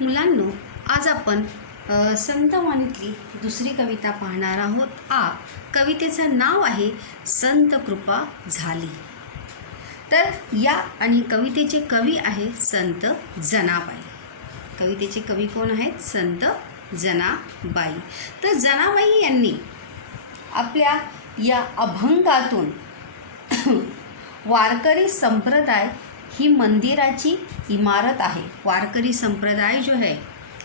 मुलांनो, आज आपण संतवाणीतली दुसरी कविता पाहणार आहोत. कवितेचं नाव आहे संत कृपा झाली. तर या आणि कवितेचे कवी आहे संत जनाबाई. कवितेचे कवी कोण आहेत? संत जनाबाई. तर जनाबाई यांनी आपल्या या अभंगातून वारकरी संप्रदाय ही मंदिराची इमारत है. वारकरी संप्रदाय जो है,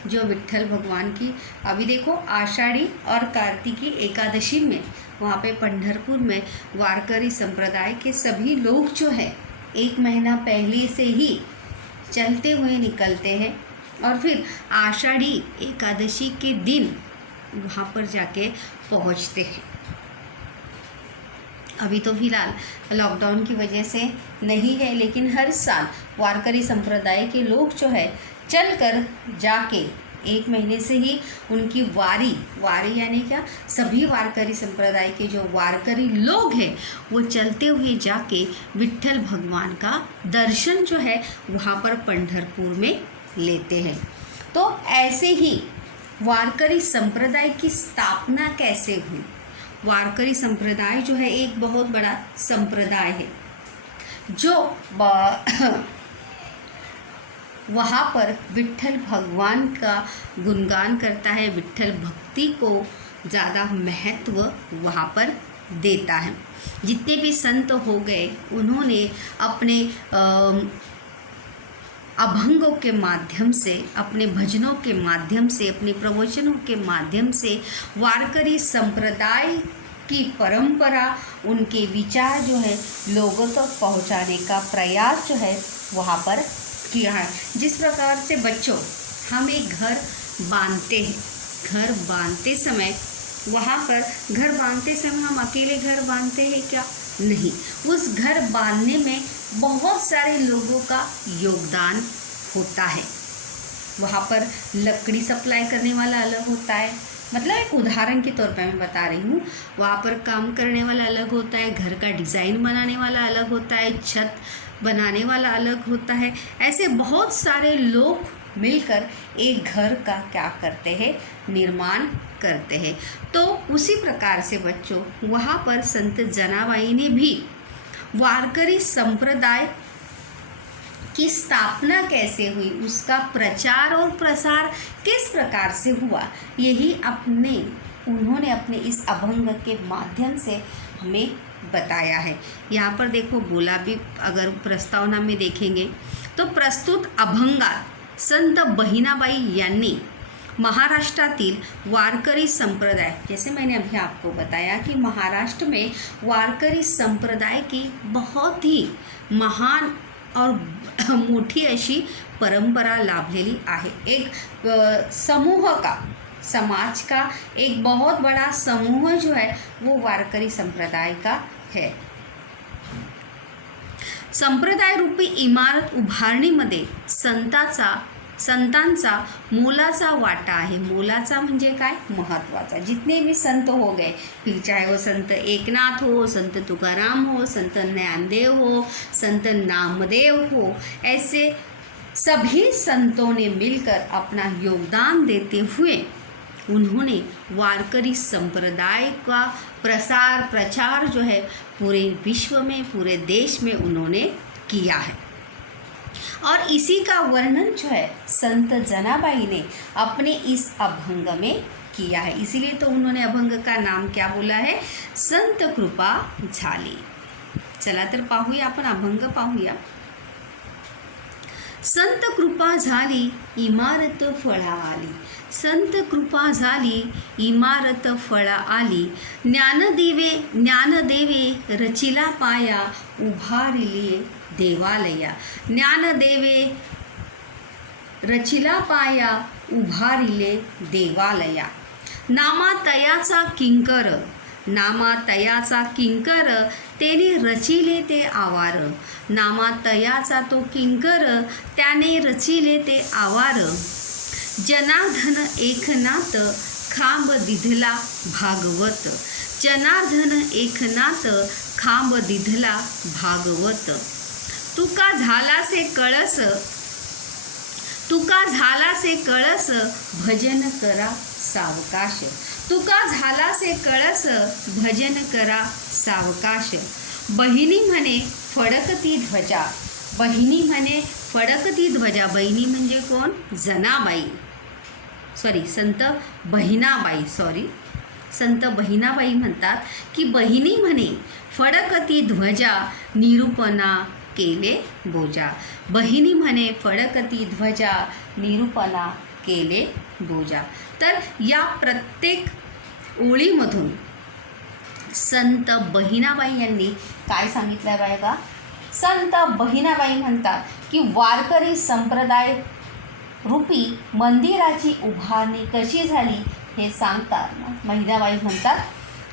जो विट्ठल भगवान की, अभी देखो आषाढ़ी और कार्तिकी एकादशी में वहाँ पे पंढरपुर में वारकरी संप्रदाय के सभी लोग जो है एक महीना पहले से ही चलते हुए निकलते हैं और फिर आषाढ़ी एकादशी के दिन वहाँ पर जाके पहुँचते हैं. अभी तो फिलहाल लॉकडाउन की वजह से नहीं है, लेकिन हर साल वारकरी संप्रदाय के लोग जो है चलकर जाके एक महीने से ही उनकी वारी यानी क्या, सभी वारकरी संप्रदाय के जो वारकरी लोग हैं वो चलते हुए जाके विट्ठल भगवान का दर्शन जो है वहाँ पर पंढरपुर में लेते हैं. तो ऐसे ही वारकरी संप्रदाय की स्थापना कैसे हुई? वारकरी संप्रदाय जो है एक बहुत बड़ा संप्रदाय है जो वहाँ पर विट्ठल भगवान का गुणगान करता है, विट्ठल भक्ति को ज़्यादा महत्व वहाँ पर देता है. जितने भी संत हो गए उन्होंने अपने अभंगों के माध्यम से, अपने भजनों के माध्यम से, अपने प्रवचनों के माध्यम से वारकरी संप्रदाय की परंपरा, उनके विचार जो है लोगों तक पहुंचाने का प्रयास जो है वहाँ पर किया है. जिस प्रकार से बच्चों हम एक घर बांधते हैं, घर बांधते समय वहाँ पर घर बांधते समय हम अकेले घर बांधते हैं क्या? नहीं. उस घर बांधने में बहुत सारे लोगों का योगदान होता है. वहाँ पर लकड़ी सप्लाई करने वाला अलग होता है, मतलब एक उदाहरण के तौर पर मैं बता रही हूँ. वहाँ पर काम करने वाला अलग होता है, घर का डिज़ाइन बनाने वाला अलग होता है, छत बनाने वाला अलग होता है. ऐसे बहुत सारे लोग मिलकर एक घर का क्या करते हैं? निर्माण करते हैं. तो उसी प्रकार से बच्चों वहाँ पर संत जनाबाई ने भी वारकरी संप्रदाय की स्थापना कैसे हुई, उसका प्रचार और प्रसार किस प्रकार से हुआ, यही उन्होंने अपने इस अभंग के माध्यम से हमें बताया है. यहाँ पर देखो बोला भी, अगर प्रस्तावना में देखेंगे तो प्रस्तुत अभंगात संत बहिणाबाई यांनी महाराष्ट्रातील वारकरी संप्रदाय, जैसे मैंने अभी आपको बताया कि महाराष्ट्र में वारकरी संप्रदाय की बहुत ही महान और मोठी अशी परंपरा लाभलेली आहे. एक समूह का, समाज का एक बहुत बड़ा समूह जो है वो वारकरी संप्रदाय का है. संप्रदाय रूपी इमारत उभारणीमध्ये संतांचा मोलाचा वाटा आहे. मोलाचा म्हणजे काय? महत्त्वाचा. जितने भी संत हो गए, फिर चाहे वो संत एकनाथ हो, संत तुकाराम हो, संत ज्ञानदेव हो, संत नामदेव हो, ऐसे सभी संतों ने मिलकर अपना योगदान देते हुए उन्होंने वारकरी संप्रदाय का प्रसार प्रचार जो है पूरे विश्व में, पूरे देश में उन्होंने किया है. और इसी का वर्णन जो है संत जनाबाई ने अपने इस अभंग में किया है. इसीलिए तो उन्होंने अभंग का नाम क्या बोला है? संत कृपा झाली. चला तर पाहूया, आपण अभंग पाहूया. संत कृपा झाली इमारत फळा आली. संत कृपा झाली इमारत फळा आली. ज्ञानदेवे रचिला पाया उभारिले देवालया. ज्ञानदेवे रचिला पाया उभारिले देवालया. नामातयाचा किंकर तेने रचिले ते आवार. नामातयाचा तो किंकर त्याने रचिले ते आवार. जनार्दन एकनाथ खांब दिधला भागवत. जनार्दन एकनाथ खांब दिधला भागवत. तुका झालासे कळस तुका झालासे कळस भजन करा सावकाश, तुका झालासे कळस भजन करा सावकाश. बहिणी म्हणे फडकती ध्वजा, बहिणी म्हणे फडकती ध्वजा. बहिणी म्हणजे कोण? जनाबाई, संत बहिणाबाई, संत बहिणाबाई म्हणतात की बहिणी म्हणे फडकती ध्वजा निरूपणा केले बोजा. बहिणी म्हणे फडकती ध्वजा निरूपणा केले बोजा. तर या प्रत्येक ओळीमधून संत बहिणाबाई यांनी काय सांगितलं आहे बघा. संत बहिणाबाई म्हणतात की वारकरी संप्रदाय रूपी मंदिराची उभारणी कशी झाली हे सांगतात. बहिणाबाई म्हणतात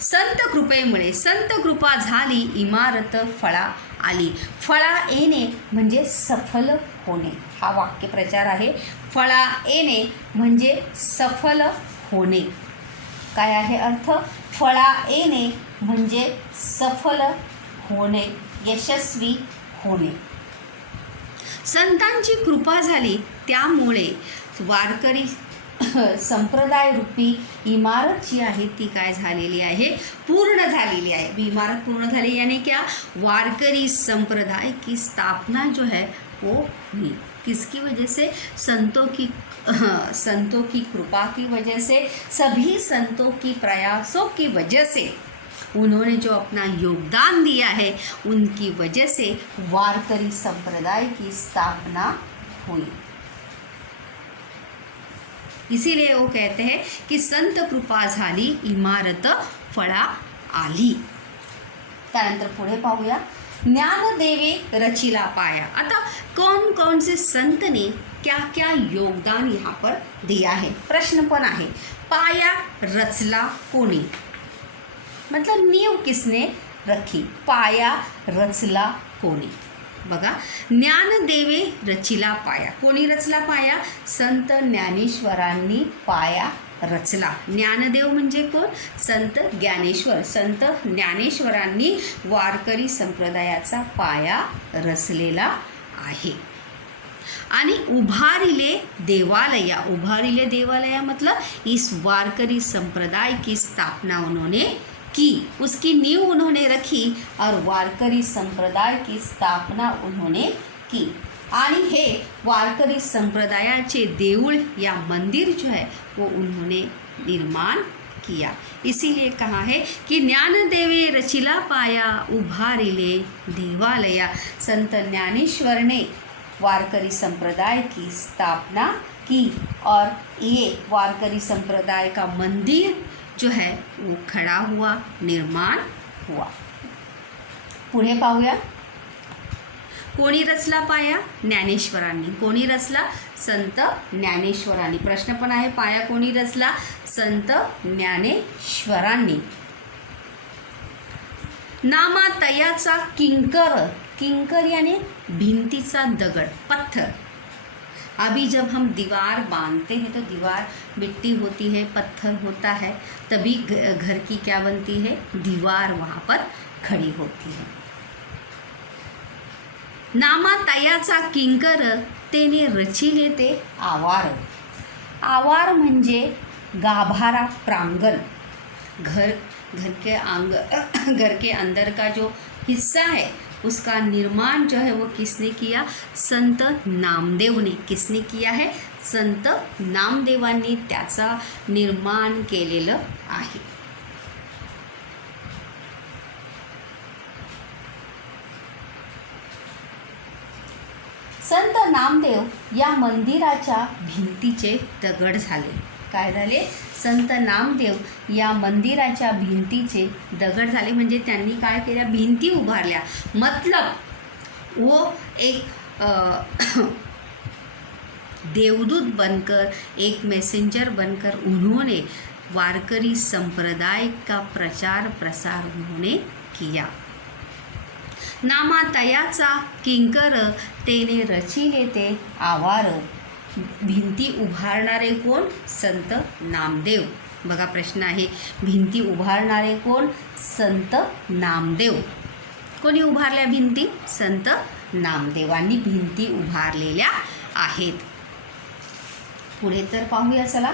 संत कृपेमुळे, संत कृपा झाली इमारत फळा आली. फळा येणे म्हणजे सफल होणे, हा वाक्यप्रचार आहे. फळा येणे म्हणजे सफल होणे. काय आहे अर्थ? फळा येणे म्हणजे सफल होणे, यशस्वी होणे. संतांची कृपा झाली त्यामुळे वारकरी संप्रदाय रूपी इमारत जी आहे ती काय झालेली आहे? पूर्ण झालेली आहे. इमारत पूर्ण झाली यानी क्या? वारकरी संप्रदाय की स्थापना जो है वो हुई. किसकी वजह से? संतों की कृपा की वजह से, सभी संतों की प्रयासों की वजह से, उन्होंने जो अपना योगदान दिया है उनकी वजह से वारकरी संप्रदाय की स्थापना हुई. इसीलिए वो कहते हैं कि संत कृपा झाली इमारत फळा आली. त्यानंतर पुढे पाहूया. ज्ञानदेवे रचिला पाया. आता कौन कौन से संत ने क्या क्या योगदान यहाँ पर दिया है, प्रश्न पण आहे. पाया रचला कोणी, मतलब नींव किसने रखी. पाया रचला कोणी. बघा, ज्ञानदेवे रचिला पाया. कोणी रचला पाया? संत ज्ञानेश्वरांनी पाया रचला. ज्ञानदेव म्हणजे कोण? संत ज्ञानेश्वर. संत ज्ञानेश्वरांनी वारकरी संप्रदायाचा पाया रचलेला आहे. आणि उभारिले देवालया. उभारिले देवालया मतलब इस वारकरी संप्रदाय की स्थापना उन्होंने की, उसकी नींव उन्होंने रखी और वारकरी संप्रदाय की स्थापना उन्होंने की. आणि हे वारकरी संप्रदायाचे देऊळ या मंदिर जो है वो उन्होंने निर्माण किया. इसीलिए कहा है कि ज्ञानदेवे रचिला पाया उभारिले देवालया. संत ज्ञानेश्वर ने वारकरी संप्रदाय की स्थापना की और ये वारकरी संप्रदाय का मंदिर जो है वो खड़ा हुआ, निर्माण हुआ. पुढे पाहूया. कोणी रचला पाया? ज्ञानेश्वरांनी. कोणी रचला? संत ज्ञानेश्वरांनी. प्रश्न पण आहे, पाया कोणी रचला? संत ज्ञानेश्वरांनी. नामातयाचा किंकर. किंकर यानी भिंतीचा दगड, पत्थर. अभी जब हम दीवार बांधते हैं तो दीवार मिट्टी होती है, पत्थर होता है, तभी घर की क्या बनती है? दीवार वहाँ पर खड़ी होती है. नामातयाचा किंकर तेने रचिले ते आवार. आवार म्हणजे गाभारा, प्रांगण. घर के अंदर का जो हिस्सा है उसका निर्माण जो है वो किसने किया? संत नामदेव ने. किसने किया है? संत नामदेवांनी त्याचा निर्माण केलेलं आहे. संत नामदेव या मंदिराच्या भिंतीचे दगड झाले. काय झाले? संत नामदेव या मंदिराच्या भिंतीचे दगड झाले. म्हणजे त्यांनी काय केल्या? भिंती उभारल्या. मतलब वो एक देवदूत बनकर, एक मैसेंजर बनकर उन्होंने वारकरी संप्रदाय का प्रचार प्रसार उन्होंने किया. नामातयाचा किंकर तेने रचिले ते आवार. भिंती उभारणारे कोण? संत नामदेव. बघा प्रश्न आहे, भिंती उभारणारे कोण? संत नामदेव. कोणी उभारल्या भिंती? संत नामदेवांनी भिंती उभारलेल्या आहेत. पुढे तर पाहूया चला.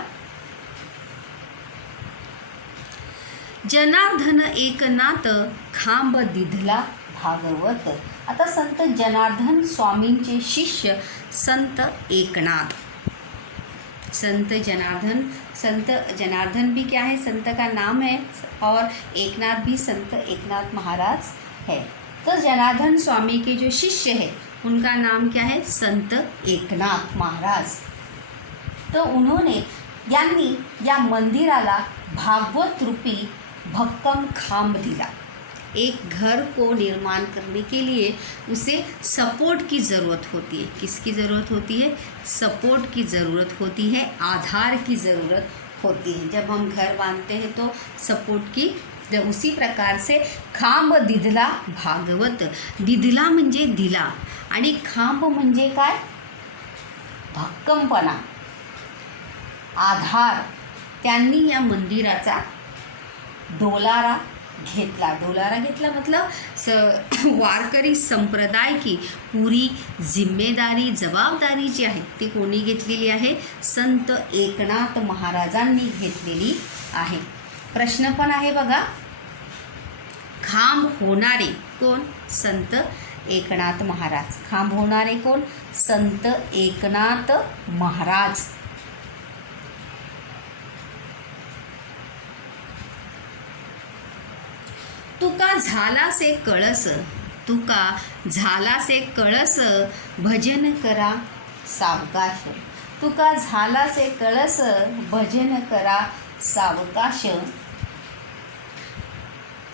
जनार्दन एकनाथ खांब दिधला भागवत. आता संत जनार्दन स्वामींचे शिष्य संत एकनाथ. संत जनार्दन भी क्या है, संत का नाम है, और एकनाथ भी संत एकनाथ महाराज है. तो जनार्दन स्वामी के जो शिष्य है उनका नाम क्या है, संत एकनाथ महाराज. तो उन्होंने यांनी या मंदिराला भागवत रूपी भक्कम खांब दिला. एक घर को निर्माण करने के लिए उसे सपोर्ट की ज़रूरत होती है. किसकी ज़रूरत होती है, सपोर्ट की ज़रूरत होती है, आधार की ज़रूरत होती है. जब हम घर बांधते हैं तो सपोर्ट की, जब उसी प्रकार से खांब दिधला भागवत. दिधला म्हणजे दिला आणि खांब म्हणजे काय, भक्कमपणा, आधार. त्यांनी या मंदिराचा डोलारा घेतला मतलब वारकरी संप्रदाय की पूरी जिम्मेदारी, जबाबदारी जी आहे ती कोणी घेतलेली आहे, संत एकनाथ महाराजांनी घेतलेली आहे. प्रश्न पण आहे बघा, खांब होणारे कोण, संत एकनाथ महाराज. खांब होणारे कोण, संत एकनाथ महाराज. तुका झालासे कळस, तुका झालासे कळस, भजन करा सावकाश. तुका झालासे कळस, भजन करा सावकाश.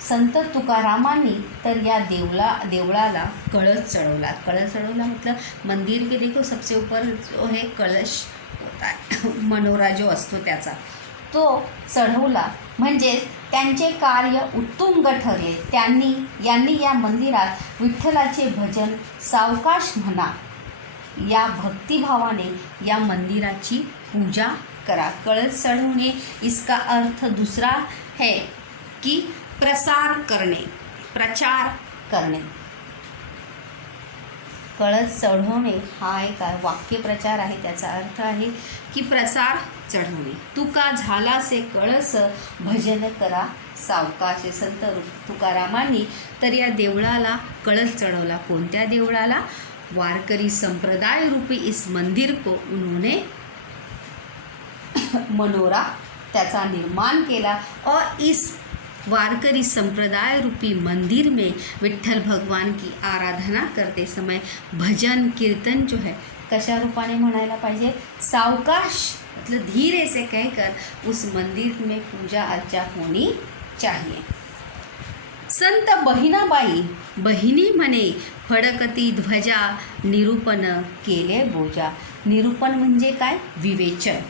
संत तुकारामांनी तर या देवळाला कळस चढ़वला. कळस चढ़वला मतलब मंदिर के देखो सबसे ऊपर जो है कलश होता है, मनोरा जो असतो त्याचा, तो चढवला. म्हणजे त्यांचे कार्य उत्तुंग ठरले. यांनी या मंदिरात विठ्ठलाचे भजन सावकाश म्हणा या भक्तिभावाने या मंदिराची पूजा करा. कळस चढ़वणे इसका अर्थ दूसरा है कि प्रसार करणे, प्रचार करणे. कळस चढवणे हा एक वाक्यप्रचार आहे, त्याचा अर्थ आहे की प्रसार चढवणे. तुका झालासे कळस, भजन करा सावकाश. संत तुकारामांनी तर या देवळाला कळस चढवला. कोणत्या देवळाला, वारकरी संप्रदाय रूपी इस मंदिर को उन्होंने मनोरा त्याचा निर्माण केला. और इस वारकरी संप्रदाय रूपी मंदिर में विट्ठल भगवान की आराधना करते समय भजन कीर्तन जो है कशा रूपाने म्हणायला पाहिजे, सावकाश मतलब धीरे से कहकर उस मंदिर में पूजा अर्चा होनी चाहिए. संत बहिणाबाई बहिणी म्हणे फडकती ध्वजा, निरूपण केले बोजा. निरूपण म्हणजे काय, विवेचन.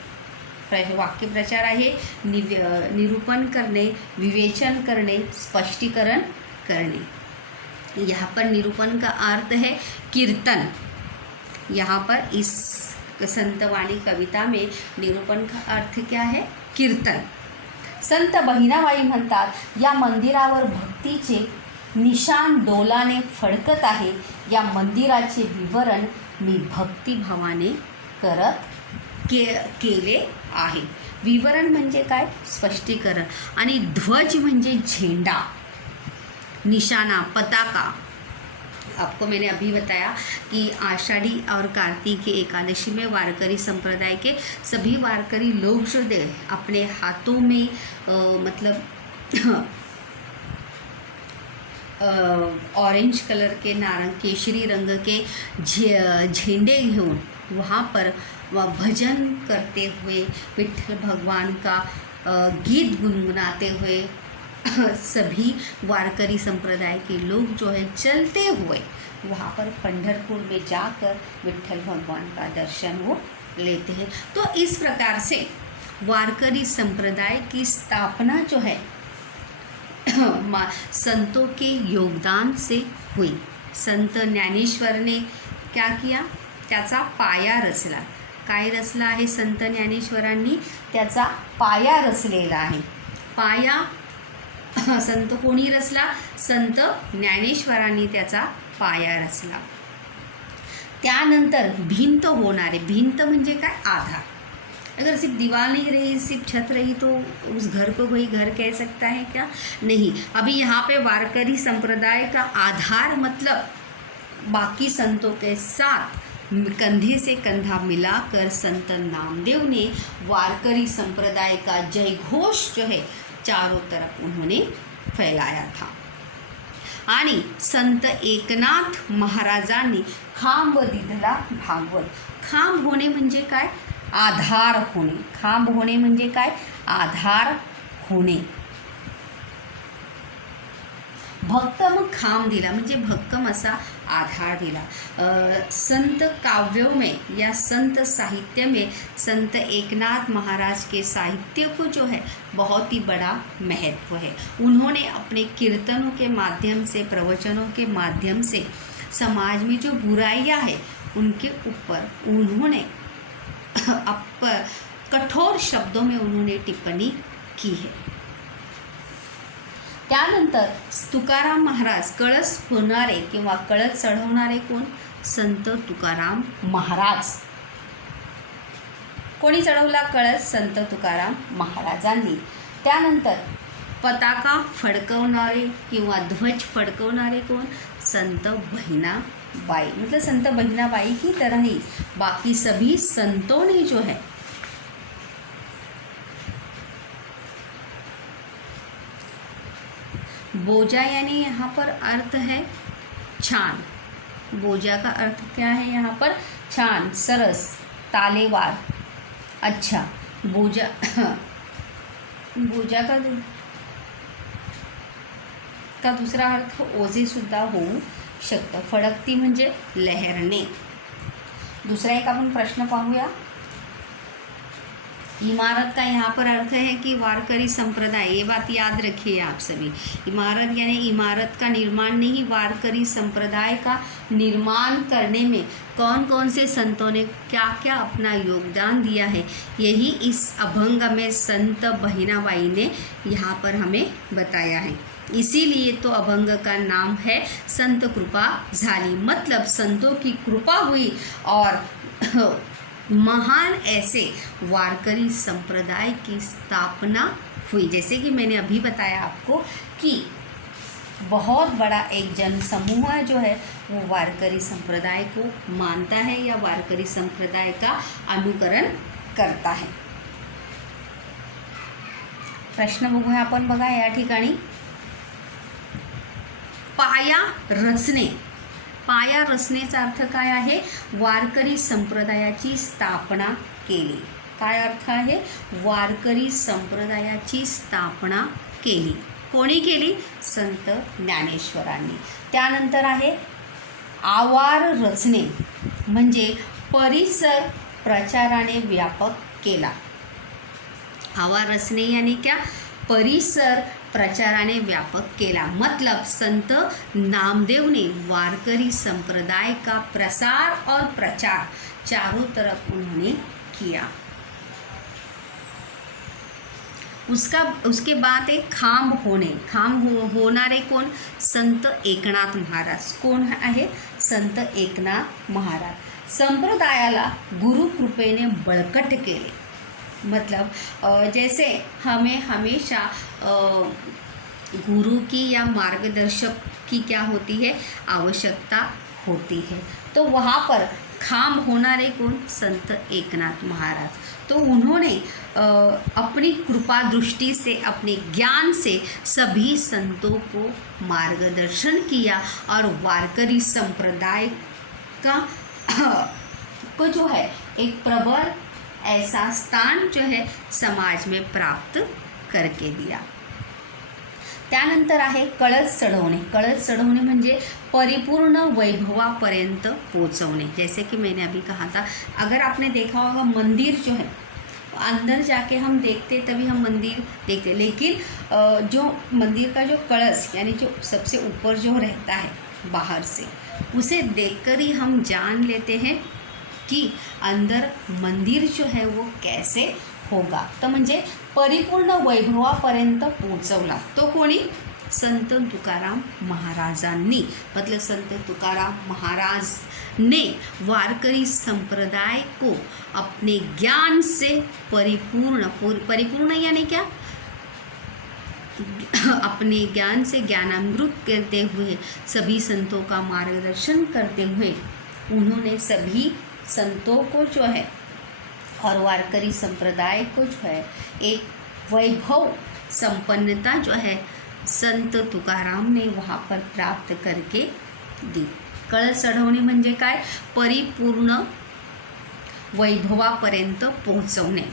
वाक्यप्रचार आहे निरूपण करणे, विवेचन करणे, स्पष्टीकरण करणे. यहाँ पर निरूपण का अर्थ है कीर्तन. यहाँ पर इस संतवाणी कविता में निरूपण का अर्थ क्या है, कीर्तन. संत बहिणाबाई म्हणतात, या मंदिरावर भक्तीचे निशान डोलाने फडकत आहे. या मंदिराचे विवरण मी भक्तिभावाने केले आहे. विवरण म्हणजे काय, स्पष्टीकरण. आणि ध्वज म्हणजे झेंडा, निशाना, पताका. आपको मैंने अभी बताया कि आषाढ़ी और कार्तिक एकादशी में वारकरी संप्रदाय के सभी वारकरी लोग जो अपने हाथों में मतलब ऑरेंज कलर के, नारंग केशरी रंग के झंडे घेऊन वहाँ पर भजन करते हुए, विट्ठल भगवान का गीत गुनगुनाते हुए सभी वारकरी संप्रदाय के लोग जो है चलते हुए वहाँ पर पंढरपुर में जाकर विट्ठल भगवान का दर्शन वो लेते हैं. तो इस प्रकार से वारकरी संप्रदाय की स्थापना जो है संतों के योगदान से हुई. संत ज्ञानेश्वर ने क्या किया, त्याचा पाया रचला. काय रचला आहे संत ज्ञानेश्वरांनी, त्याचा पाया रचलेला आहे. पाया संत कोणी रचला, संत ज्ञानेश्वरांनी त्याचा पाया रचला. त्यानंतर भिंत होणारे, भिंत म्हणजे काय, आधार. अगर सिर्फ दीवार नहीं रही, सिर्फ छत रही, तो उस घर को कोई घर कह सकता है क्या? नहीं। अभी यहाँ पे वारकरी संप्रदाय का आधार मतलब बाकी संतों के साथ कंधे से कंधा मिलाकर संत नामदेव ने वारकरी संप्रदाय का जय घोष जो है चारों तरफ उन्होंने फैलाया था। आणि संत एकनाथ महाराजांनी खांब दिधला भागवत। खांब होणे म्हणजे काय? आधार होणे। खांब होणे म्हणजे काय? आधार होणे। भक्कम खांब दिला म्हणजे भक्कम असा आधार दिला। संत काव्यों में या संत साहित्य में संत एकनाथ महाराज के साहित्य को जो है बहुत ही बड़ा महत्व है। उन्होंने अपने कीर्तनों के माध्यम से, प्रवचनों के माध्यम से समाज में जो बुराइयां है उनके ऊपर उन्होंने कठोर शब्दों में उन्होंने टिप्पणी की है। त्यानंतर तुकाराम महाराज, कळस होणारे किंवा कळस चढवणारे कोण? संत तुकाराम महाराज। कोणी चढवला कळस? संत तुकाराम महाराजांनी। त्यानंतर पताका फडकवणारे किंवा ध्वज फडकवणारे कोण? संत बहिणाबाई। मतलब संत बहिणाबाई की तरह ही बाकी सभी संतों ने जो है बोजा, यानी यहाँ पर अर्थ है छान। बोजा का अर्थ क्या है यहाँ पर? छान, सरस, तालेवार। अच्छा, बोजा बोजा का दुसरा अर्थ ओझे सुद्धा होऊ शकतं। फडकती म्हणजे लहरणे। दुसरा एक आपण प्रश्न पाहूया। इमारत का यहाँ पर अर्थ है कि वारकरी संप्रदाय, ये बात याद रखिए आप सभी। इमारत यानी इमारत का निर्माण नहीं, वारकरी संप्रदाय का निर्माण करने में कौन कौन से संतों ने क्या क्या अपना योगदान दिया है, यही इस अभंग में संत बहिणाबाई ने यहाँ पर हमें बताया है। इसीलिए तो अभंग का नाम है संत कृपा झाली। मतलब संतों की कृपा हुई और महान ऐसे वारकरी संप्रदाय की स्थापना हुई। जैसे कि मैंने अभी बताया आपको कि बहुत बड़ा एक जन समूह जो है वो वारकरी संप्रदाय को मानता है या वारकरी संप्रदाय का अनुकरण करता है। प्रश्न बघूया आपण बघा या ठिकाणी। पाया रचणे, पाया रचनेचा अर्थ काय आहे? वारकरी संप्रदायाची स्थापना केली। काय अर्थ आहे? वारकरी संप्रदायाची स्थापना केली। कोणी केली? संत ज्ञानेश्वरांनी। त्यानंतर आहे आवार रचणे, म्हणजे परिसर प्रचाराने व्यापक केला। आवार रचने यानी क्या? परिसर प्रचाराने व्यापक केला। मतलब संत नामदेव ने वारकरी संप्रदाय का प्रसार और प्रचार चारों तरफ उन्होंने किया। उसके बाद एक खांब होणे। होणारे कोण? संत एकनाथ महाराज। कोण आहे? संत एकनाथ महाराज। संप्रदायाला गुरुकृपेने बळकट केले। मतलब जैसे हमें हमेशा गुरु की या मार्गदर्शक की क्या होती है? आवश्यकता होती है। तो वहाँ पर खांब होनारे कौन? संत एकनाथ महाराज। तो उन्होंने अपनी कृपा दृष्टि से, अपने ज्ञान से सभी संतों को मार्गदर्शन किया और वारकरी संप्रदाय का को जो है एक प्रबल ऐसा स्थान जो है समाज में प्राप्त करके दिया। त्यानंतर आहे कळस चढवणे। कळस चढवणे म्हणजे परिपूर्ण वैभवापर्यंत पोहोचवणे। जैसे कि मैंने अभी कहा था, अगर आपने देखा होगा मंदिर जो है अंदर जाके हम देखते तभी हम मंदिर देखते, लेकिन जो मंदिर का जो कलश यानी जो सबसे ऊपर जो रहता है बाहर से, उसे देखकर ही हम जान लेते हैं की अंदर मंदिर जो है वो कैसे होगा। तो म्हणजे परिपूर्ण वैभवापर्यंत पोचवला तो कोणी? संत तुकाराम महाराजांनी। मतलब संत तुकाराम महाराज ने वारकरी संप्रदाय को अपने ज्ञान से परिपूर्ण यानी क्या, अपने ज्ञान से ज्ञानामृत करते हुए सभी संतों का मार्गदर्शन करते हुए उन्होंने सभी संतों को जो है और वारकरी संप्रदाय को जो है एक वैभव संपन्नता जो है संत तुकाराम ने वहाँ पर प्राप्त करके दी। कळस चढवणे म्हणजे काय, परिपूर्ण वैभवापर्यंत पोहोचवणे,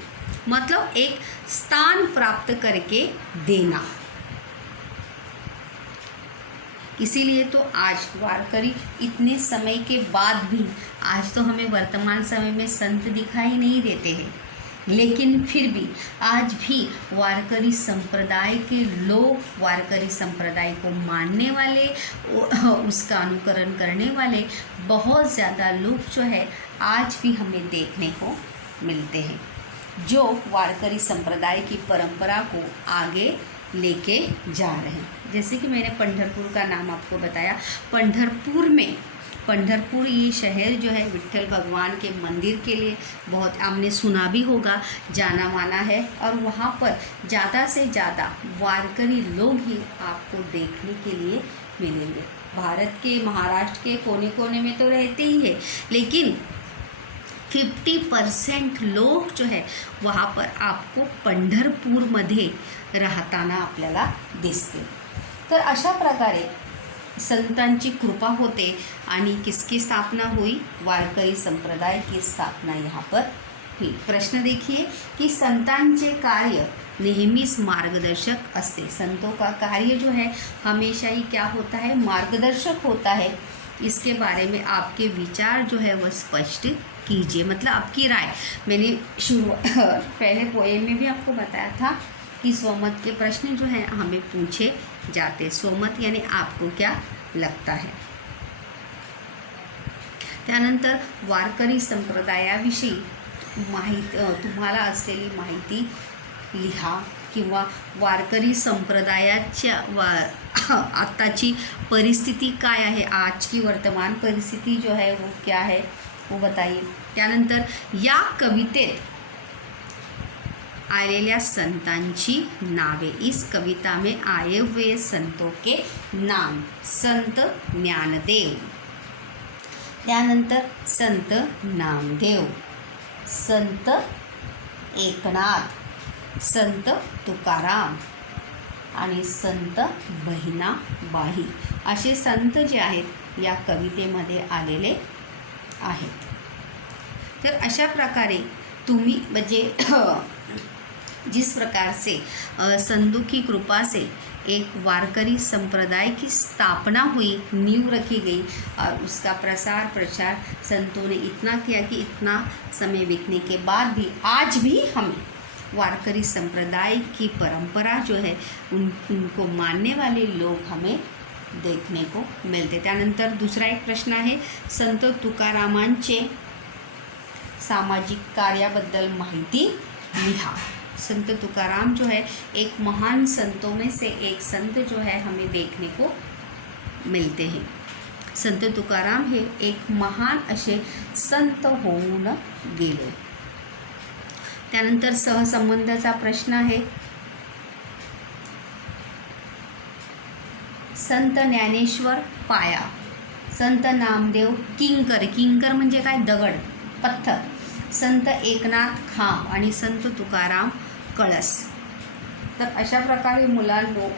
मतलब एक स्थान प्राप्त करके देना। इसीलिए तो आज वारकरी इतने समय के बाद भी, आज तो हमें वर्तमान समय में संत दिखाई नहीं देते हैं, लेकिन फिर भी आज भी वारकरी संप्रदाय के लोग, वारकरी संप्रदाय को मानने वाले, उसका अनुकरण करने वाले बहुत ज़्यादा लोग जो है आज भी हमें देखने को मिलते हैं, जो वारकरी संप्रदाय की परंपरा को आगे लेके जा रहे हैं। जैसे कि मैंने पंढरपुर का नाम आपको बताया, पंढरपुर ये शहर जो है विट्ठल भगवान के मंदिर के लिए बहुत, आपने सुना भी होगा, जाना माना है, और वहाँ पर ज़्यादा से ज़्यादा वारकरी लोग ही आपको देखने के लिए मिलेंगे। भारत के महाराष्ट्र के कोने कोने में तो रहते ही है, लेकिन 50% लोग जो है वहाँ पर आपको पंढरपूरमध्ये राहताना आपल्याला दिसते। तर अशा प्रकारे संतांची कृपा होते आणि किसकी स्थापना हुई, वारकरी संप्रदाय की स्थापना यहाँ पर हुई। प्रश्न देखिए कि संतांचे कार्य नेहमीच मार्गदर्शक असते। संतों का कार्य जो है हमेशा ही क्या होता है, मार्गदर्शक होता है। इसके बारे में आपके विचार जो है वह स्पष्ट कीजिए, मतलब आपकी राय। मैंने पहले पोएम में भी आपको बताया था कि स्वमत के प्रश्न जो हैं हमें पूछे जाते। स्वमत यानी आपको क्या लगता है। त्यानंतर वारकरी संप्रदायाविषयी तुम्हाला असलेली माहिती लिहा, किंवा वारकरी संप्रदायाच्या आत्ताची परिस्थिती काय आहे, आज की वर्तमान परिस्थिती जो है वो क्या है वो बताइए। त्यानंतर या कवितेत आलेल्या संतांची नावे, इस कविता में आए हुए संतों के नाम, संत ज्ञानदेव, त्यानंतर संत नामदेव, संत एकनाथ, संत तुकाराम आणि संत बहिणाबाई असे संत जे आहेत या कवितेमध्ये आलेले आहेत। तर अशा प्रकारे तुम्ही म्हणजे जिस प्रकार से संतों की कृपा से एक वारकरी संप्रदाय की स्थापना हुई, नींव रखी गई, और उसका प्रसार प्रचार संतों ने इतना किया कि इतना समय बीतने के बाद भी आज भी हमें वारकरी संप्रदाय की परंपरा जो है उनको मानने वाले लोग हमें देखने को मिलते। त्यानंतर दुसरा एक प्रश्न आहे, संत तुकारामांचे सामाजिक कार्याबद्दल माहिती लिहा। संत तुकाराम जो है एक महान संतों में से एक संत जो है हमें देखने को मिलते हैं। संत तुकाराम हे एक महान असे संत होऊन गेले। त्यानंतर सहसंबंधाचा प्रश्न आहे, संत ज्ञानेश्वर पाया, संत नामदेव किंकर, किंकर म्हणजे काय, दगड, पत्थर, संत एकनाथ खांब आणि संत तुकाराम कळस। तर अशा प्रकारे मुलांनो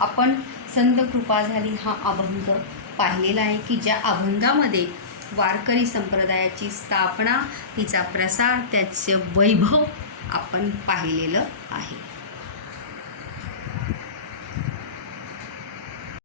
आपण संत कृपा झाली हा अभंग पाहिलेला आहे, की ज्या अभंगामध्ये वारकरी संप्रदायाची स्थापना, तिचा प्रसार, त्याचे वैभव आपण पाहिलेलं आहे।